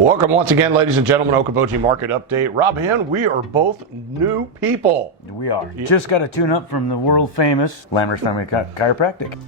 Welcome once again, ladies and gentlemen, Okoboji Market Update. Rob, Hinn, we are both new people. We are. Just got a tune-up from the world-famous Lammers family Chiropractic.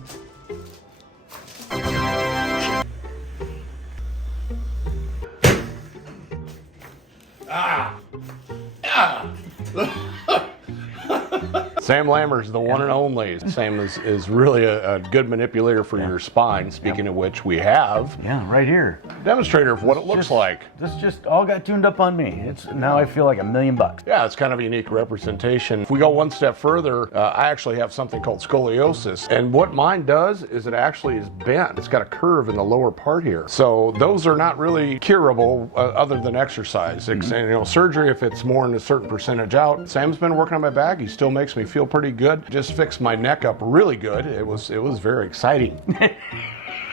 Sam Lammers, the one and only. Sam is really a good manipulator for your spine. Speaking of which, we have right here. Demonstrator of what it looks like. This just all got tuned up on me. Now I feel like $1,000,000. Yeah, it's kind of a unique representation. If we go one step further, I actually have something called scoliosis. And what mine does is it actually is bent. It's got a curve in the lower part here. So those are not really curable other than exercise. And, surgery, if it's more than a certain percentage out. Sam's been working on my back. He still makes me feel pretty good. Just fixed my neck up really good. It was very exciting.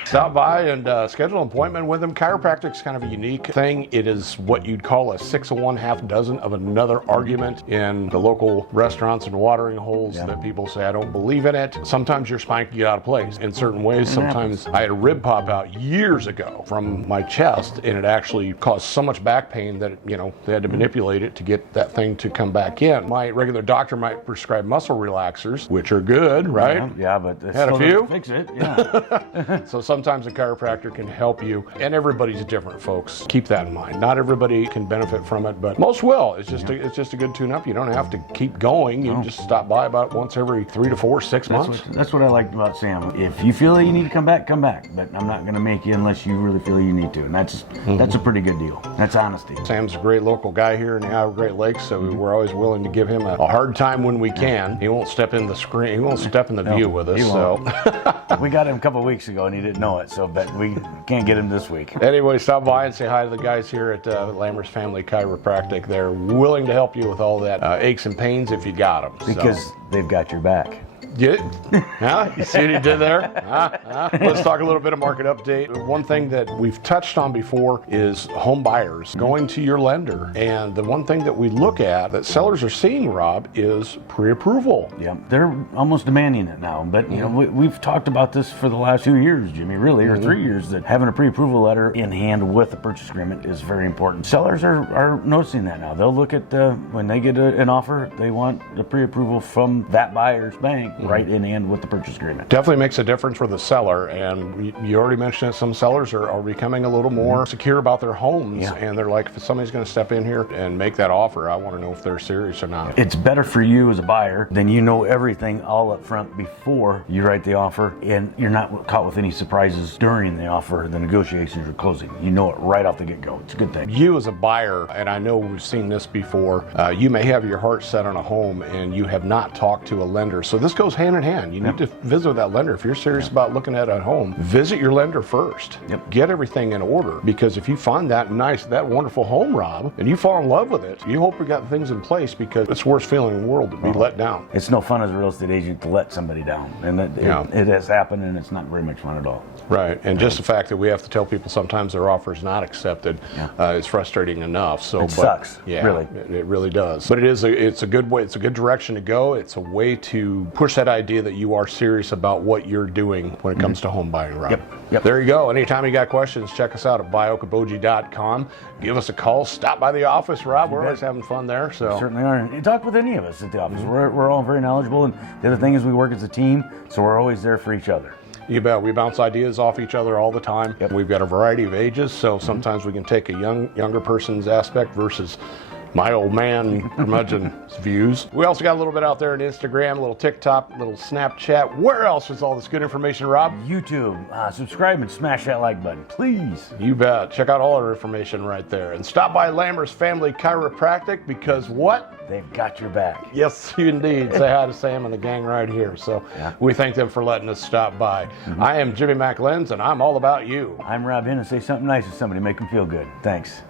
Stop by and schedule an appointment with them. Chiropractic's kind of a unique thing. It is what you'd call a 6 of one, half dozen of another argument in the local restaurants and watering holes that people say, I don't believe in it. Sometimes your spine can get out of place in certain ways. Sometimes I had a rib pop out years ago from my chest, and it actually caused so much back pain that, they had to manipulate it to get that thing to come back in. My regular doctor might prescribe muscle relaxers, which are good, right? Yeah, but it had a few. Fix it. Yeah. So sometimes a chiropractor can help you, and everybody's different, folks. Keep that in mind. Not everybody can benefit from it, but most will. It's just a good tune-up. You don't have to keep going. You just stop by about once every 3 to 4, 6 months. That's what I liked about Sam. If you feel that you need to come back, come back. But I'm not going to make you unless you really feel you need to, and that's a pretty good deal. That's honesty. Sam's a great local guy here in the Iowa Great Lakes, so we're always willing to give him a hard time when we can. He won't step in the screen. He won't step in the view with us. So we got him a couple of weeks ago, and he didn't know it. So, but we can't get him this week. Anyway, stop by and say hi to the guys here at Lammers Family Chiropractic. They're willing to help you with all that aches and pains if you got them. Because they've got your back. Yeah, you see what he did there? Let's talk a little bit of market update. One thing that we've touched on before is home buyers going to your lender. And the one thing that we look at that sellers are seeing, Rob, is pre-approval. Yeah, they're almost demanding it now. But we've talked about this for the last 2 years, Jimmy, really, or 3 years, that having a pre-approval letter in hand with a purchase agreement is very important. Sellers are noticing that now. They'll look at when they get an offer, they want the pre-approval from that buyer's bank right in hand with the purchase agreement. Definitely makes a difference for the seller, and you already mentioned it. Some sellers are becoming a little more secure about their homes, and they're like, if somebody's going to step in here and make that offer, I want to know if they're serious or not. It's better for you as a buyer, then you know everything all up front before you write the offer, and you're not caught with any surprises during the offer, the negotiations, or closing. You know it right off the get-go. It's a good thing. You as a buyer, and I know we've seen this before, you may have your heart set on a home and you have not talked to a lender. So this goes hand in hand. You need to visit that lender. If you're serious about looking at a home, visit your lender first. Get everything in order, because if you find that wonderful home, Rob, and you fall in love with it, you hope we got things in place, because it's the worst feeling in the world to be let down. It's no fun as a real estate agent to let somebody down, and it has happened, and it's not very much fun at all. Right, and just the fact that we have to tell people sometimes their offer is not accepted is frustrating enough. So it sucks. Yeah, really, it really does. But it's a good way. It's a good direction to go. It's a way to push that idea that you are serious about what you're doing when it comes to home buying, Rob. Yep. There you go. Anytime you got questions, check us out at buyokoboji.com. Give us a call. Stop by the office, Rob. We're always having fun there. So we certainly are. You talk with any of us at the office. We're all very knowledgeable, and the other thing is we work as a team, so we're always there for each other. You bet. We bounce ideas off each other all the time. We've got a variety of ages, so sometimes we can take a younger person's aspect versus my old man curmudgeon's views. We also got a little bit out there on Instagram, a little TikTok, a little Snapchat. Where else is all this good information, Rob? YouTube. Subscribe and smash that like button, please. You bet. Check out all our information right there. And stop by Lammers Family Chiropractic, because what? They've got your back. Yes, indeed. Say hi to Sam and the gang right here. So we thank them for letting us stop by. I am Jimmy McLenz, and I'm all about you. I'm Rob Hinn, and say something nice to somebody, make them feel good. Thanks.